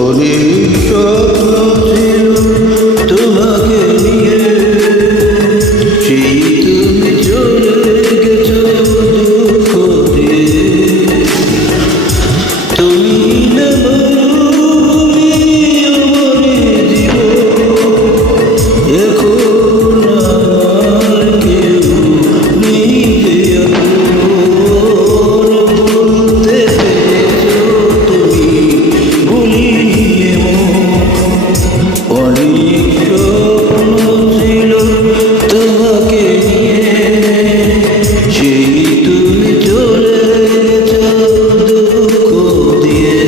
অনেক স্বপ্ন ছিল তোমাকে নিয়ে, সেই তুমি চলে গেছো দুঃখ দিয়ে। তুমি না মরুভূমি মরে দিও, এখন আমার কেউ নেই যে বলতে পেরেছো তুমি ভুলিনি। অনেক স্বপ্ন ছিল তোমাকে নিয়ে, সেই তুমি চলে গেছো দুঃখ দিয়ে।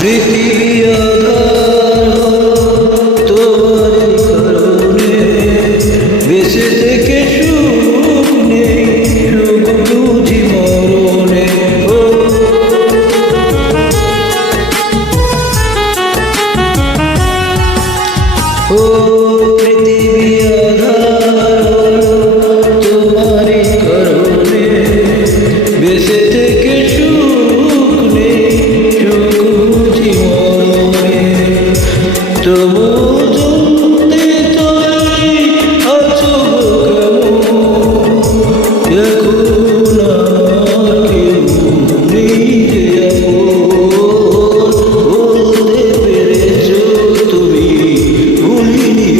পৃথিবী তোমার কারণে বেঁচে থেকে সুখ নেই, সুখ বুঝি মরণে। ও পৃথিবী তোমার কারণে বেঁচে থেকে সুখ নেই, তবু জানতে চাই আছো কেমন, এখন আর কেউ নেই যে বলতে পেরেছো তুমি ভুলিনি।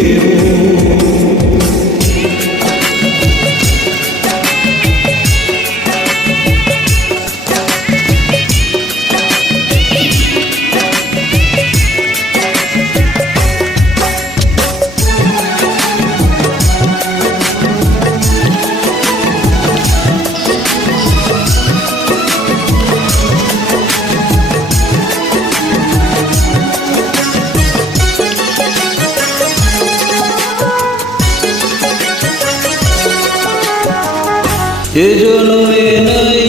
এ জন্মে নাই